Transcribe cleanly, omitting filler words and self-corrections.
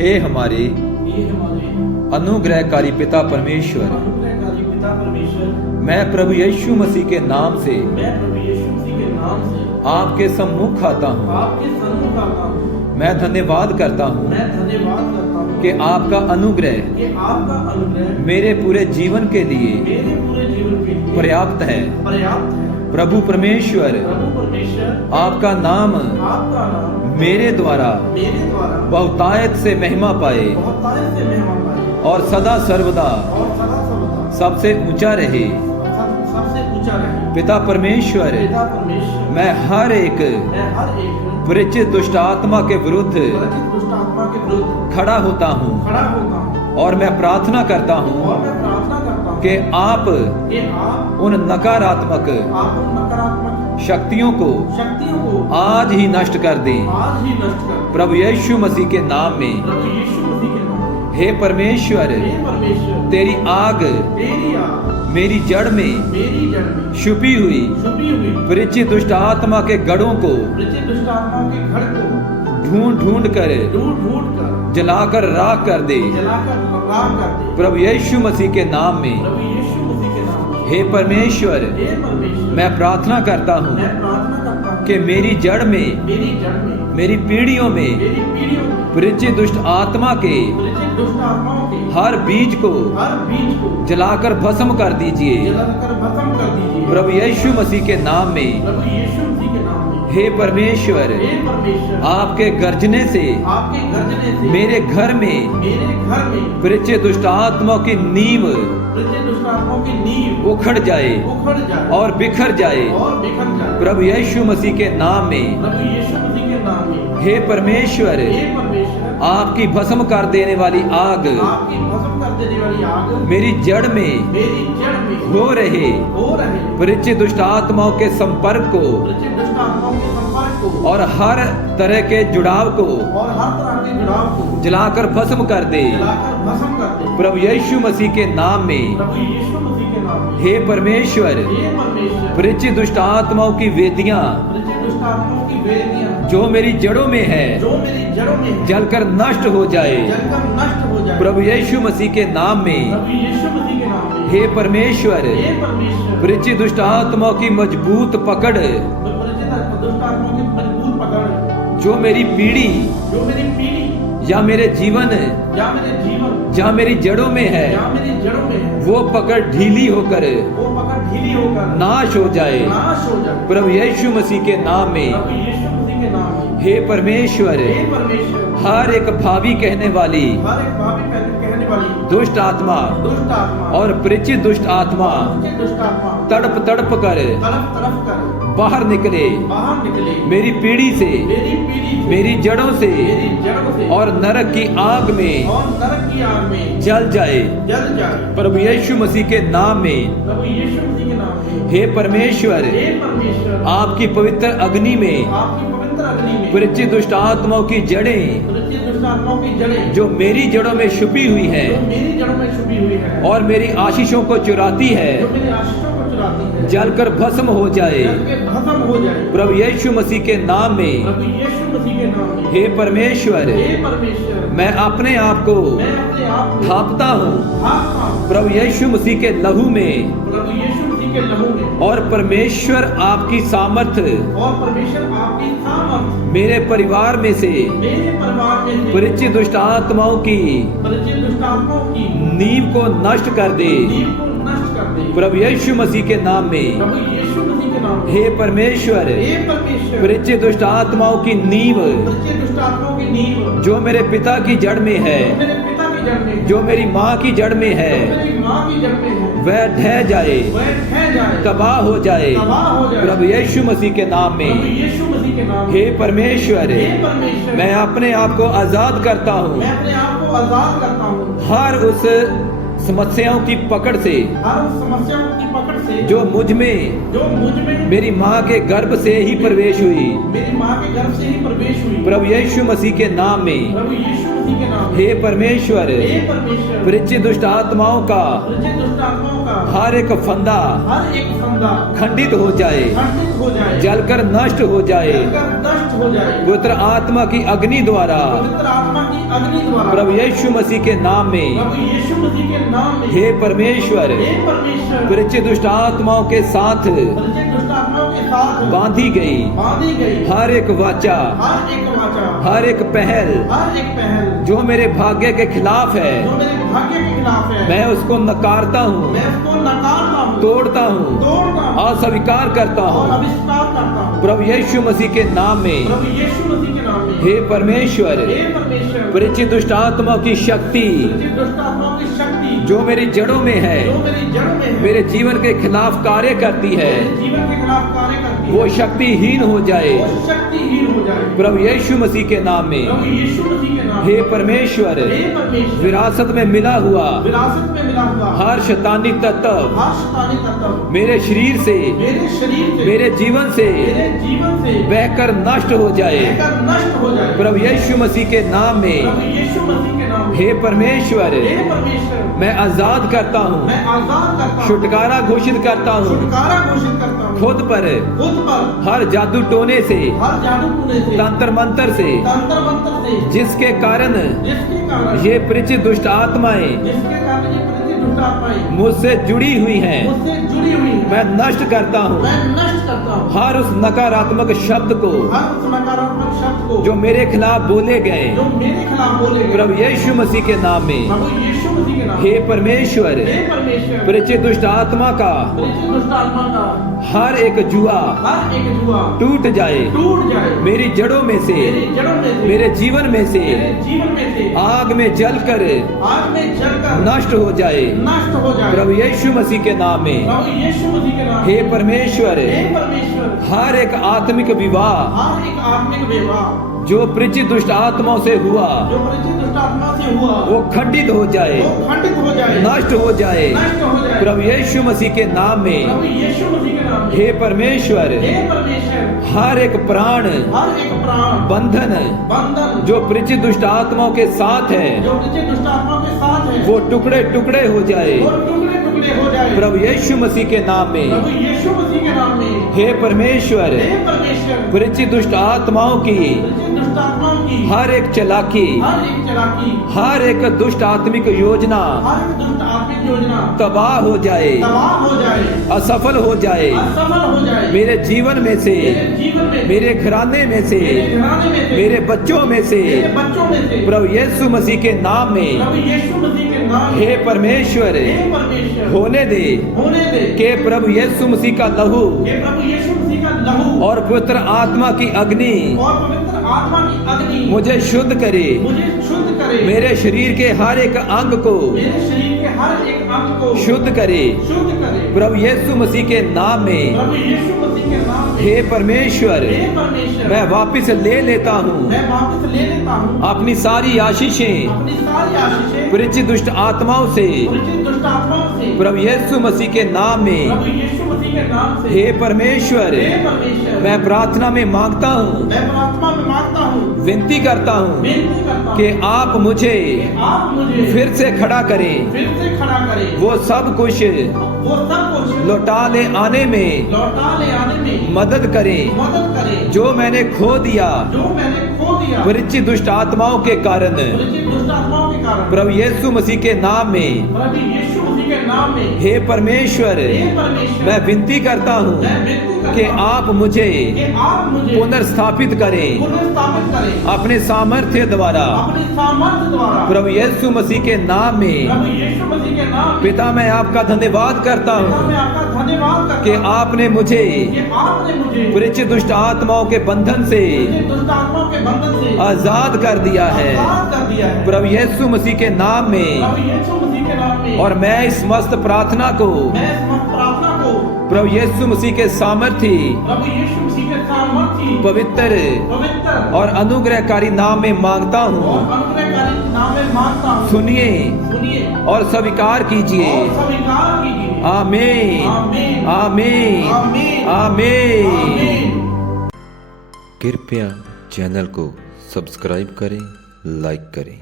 हे हमारे अनुग्रहकारी पिता परमेश्वर, मैं प्रभु यीशु मसीह के नाम से आपके सम्मुख आता हूँ। मैं धन्यवाद करता हूँ कि आपका अनुग्रह मेरे पूरे जीवन के लिए पर्याप्त है। प्रभु परमेश्वर, आपका नाम मेरे द्वारा बहुतायत से महिमा पाए और सदा सर्वदा सबसे ऊंचा रहे। पिता परमेश्वर, मैं हर एक परिचित दुष्ट आत्मा के विरुद्ध खड़ा होता हूँ और मैं प्रार्थना करता हूँ कि आप उन नकारात्मक शक्तियों को आज ही नष्ट कर दें प्रभु यीशु मसीह के नाम में। हे परमेश्वर, तेरी आग मेरी जड़ में छुपी हुई परिचित दुष्ट आत्मा के गढ़ों को ढूंढ कर जलाकर राख कर दे प्रभु यीशु मसीह के नाम में। हे परमेश्वर, मैं प्रार्थना करता हूँ कि मेरी जड़ में, मेरी पीढ़ियों में परिचित दुष्ट आत्मा के हर बीज को जलाकर भस्म कर दीजिए प्रभु यीशु मसीह के नाम में। हे परमेश्वर, आपके गर्जने से मेरे घर में परिचित दुष्ट आत्मा की नींव उखड़ जाए और बिखर जाए प्रभु यीशु मसीह के नाम में। हे परमेश्वर, आपकी भस्म कर देने वाली आग मेरी जड़ में हो रहे परिचित दुष्ट आत्माओं के संपर्क को और हर तरह के जुड़ाव को जलाकर भस्म कर दे प्रभु यीशु मसीह के नाम में। हे परमेश्वर, परिचित दुष्ट आत्माओं की वेदियां जो मेरी जड़ों में है जलकर नष्ट हो जाए प्रभु यीशु मसीह के नाम में। हे परमेश्वर, परिचित दुष्ट आत्माओं की मजबूत पकड़ जो मेरी पीढ़ी या मेरे जीवन जहाँ मेरी जड़ों में है वो पकड़ ढीली होकर नाश हो जाए प्रभु यीशु मसीह के नाम में। हे परमेश्वर, हर एक भावी कहने वाली दुष्ट आत्मा और परिचित दुष्ट आत्मा तड़प कर बाहर निकले मेरी पीढ़ी से, मेरी जड़ों से और नरक की आग में जल जाए प्रभु यीशु मसीह के नाम में। हे परमेश्वर, आपकी पवित्र अग्नि में परिचित दुष्ट आत्माओं की जड़ें जो मेरी जड़ों में छुपी हुई है और मेरी आशीषों को चुराती है जलकर भस्म हो जाए प्रभु यीशु मसीह के नाम में। हे परमेश्वर, मैं अपने आप को ढांपता हूँ प्रभु यीशु मसीह के लहू में और परमेश्वर आपकी सामर्थ्य मेरे परिवार में से परिचित दुष्ट आत्माओं की नींव को नष्ट कर दे प्रभु यीशु मसीह के नाम में। हे परमेश्वर, परिचित दुष्ट आत्माओं की नींव जो मेरे पिता की जड़ में है, जो मेरी माँ की जड़ में है, वह ढह जाए, तबाह हो जाए प्रभु यीशु मसीह के नाम में। हे परमेश्वर, मैं अपने आप को आजाद करता हूँ हर उस समस्याओं की पकड़ से जो मुझ में मेरी माँ के गर्भ से ही प्रवेश हुई प्रभु यीशु मसीह के नाम में। हे परमेश्वर, परिचित दुष्ट आत्माओं का हर एक फंदा खंडित हो जाए, जलकर नष्ट हो जाए हो जाए। पवित्र आत्मा की अग्नि द्वारा पवित्र आत्मा की अग्नि द्वारा प्रभु यीशु मसीह के नाम में, प्रभु यीशु मसीह के नाम में, हे परमेश्वर, हे परमेश्वर, परिचित दुष्ट आत्माओं के साथ परिचित दुष्ट आत्माओं के साथ बांधी गई हर एक वाचा, हर एक पहल जो मेरे भाग्य के खिलाफ है, जो मेरे भाग्य के खिलाफ है, मैं उसको नकारता हूँ, मैं उसको नकारता हूँ, तोड़ता हूँ, अस्वीकार करता और हूँ अविष्कार करता हूँ प्रभु यीशु मसीह के नाम में। प्रभु यीशु मसीह के नाम में। हे परमेश्वर, हे परमेश्वर, परिचित दुष्ट आत्मा की शक्ति परिचित दुष्ट आत्माओं की शक्ति जो मेरी जड़ों में है, जो मेरी जड़ में है, मेरे जीवन के खिलाफ कार्य करती है, मेरे जीवन के खिलाफ कार्य करती है, वो शक्तिहीन हो जाए वो शक्तिहीन हो जाए प्रभु यीशु मसीह के नाम में। प्रभु यीशु मसीह के नाम में। हे परमेश्वर, हे परमेश्वर, विरासत में मिला हुआ विरासत में मिला हुआ हर शैतानी तत्व हर शैतानी तत्व मेरे शरीर से, मेरे शरीर से, मेरे जीवन से मेरे जीवन से बहकर नष्ट हो जाए बहकर नष्ट हो जाए प्रभु यीशु मसीह के नाम में। प्रभु यीशु मसीह के नाम में। हे परमेश्वर, हे परमेश्वर, मैं आजाद करता हूँ, मैं आजाद करता हूँ, छुटकारा घोषित करता हूँ छुटकारा घोषित करता हूँ खुद पर हर जादू टोने से, हर जादू टोने से, तंत्र मंत्र से, तंत्र मंत्र से, जिसके कारण ये परिचित दुष्ट आत्माएं जिसके कारण ये परिचित दुष्ट आत्माएं मुझसे जुड़ी हुई हैं, मुझसे जुड़ी हुई हैं, मैं नष्ट करता हूँ मैं नष्ट करता हूँ हर उस नकारात्मक शब्द को हर उस नकारात्मक शब्द को जो मेरे खिलाफ बोले गए जो मेरे खिलाफ बोले गए प्रभु यीशु मसीह के नाम में। प्रभु यीशु मसीह के नाम। हे परमेश्वर, हे परमेश्वर, परिचित दुष्ट आत्मा का परिचित दुष्ट आत्मा का हर एक जुआ हर एक जुआ टूट जाए मेरी जड़ों में से, मेरी जड़ों में से, मेरे जीवन में से, मेरे जीवन में से आग में जलकर आग में जलकर नष्ट हो जाए नष्ट हो जाए प्रभु यीशु मसीह के नाम में। प्रभु यीशु मसीह के नाम। हे परमेश्वर, हे परमेश्वर, हर एक आत्मिक विवाह हर एक आत्मिक विवाह जो परिचित दुष्ट आत्माओं से हुआ जो परिचित दुष्ट आत्मा से हुआ वो खंडित हो जाए, वो खंडित हो जाए, नष्ट हो जाए नष्ट हो जाए प्रभु यीशु मसीह के नाम में। प्रभु यीशु मसीह के नाम में। हे परमेश्वर, हे परमेश्वर, हर एक प्राण हर एक प्राण बंधन जो परिचित दुष्ट आत्माओं के साथ है जो परिचित दुष्ट आत्माओं के साथ है वो टुकड़े टुकड़े हो जाए वो टुकड़े टुकड़े हो जाए प्रभु यीशु मसीह के नाम में। प्रभु यीशु मसीह के नाम में। हे परमेश्वर, हे परमेश्वर, परिचित दुष्ट आत्माओं की परिचित दुष्ट आत्माओं की हर एक चालाकी, हर एक दुष्ट आत्मिक योजना हर एक दुष्ट आत्मिक योजना तबाह हो जाए, असफल हो जाए मेरे जीवन में से, मेरे घराने में से, मेरे बच्चों में से प्रभु यीशु मसीह के नाम में। हे परमेश्वर, होने दे कि प्रभु यीशु मसीह का लहू और पवित्र आत्मा की अग्नि मुझे शुद्ध करे, मेरे शरीर के हर एक अंग को शुद्ध करे प्रभु यीशु मसीह के नाम में। हे परमेश्वर, मैं वापस ले लेता हूँ अपनी सारी आशीषें परिचित दुष्ट आत्माओं से प्रभु यीशु मसीह के नाम में। हे परमेश्वर, मैं प्रार्थना में मांगता हूँ, विनती करता हूँ कि आप मुझे फिर से खड़ा करें, वो सब कुछ लौटा ले आने में मदद करें जो मैंने खो दिया परिचित दुष्ट आत्माओं के कारण प्रभु यीशु मसीह के नाम में। हे परमेश्वर, मैं विनती करता हूँ कि आप मुझे पुनर्स्थापित करें अपने सामर्थ्य द्वारा प्रभु यीशु मसीह के नाम में। पिता, मैं आपका धन्यवाद करता हूँ कि आपने मुझे परिचित दुष्ट आत्माओं के बंधन से आजाद कर दिया है प्रभु यीशु मसीह के नाम में। और मैं इस मस्त प्रार्थना को प्रभु यीशु मसीह के सामर्थी पवित्र और अनुग्रहकारी नाम में मांगता हूँ। सुनिए और स्वीकार कीजिए। आमीन, आमीन, आमीन। कृपया चैनल को सब्सक्राइब करें, लाइक करें।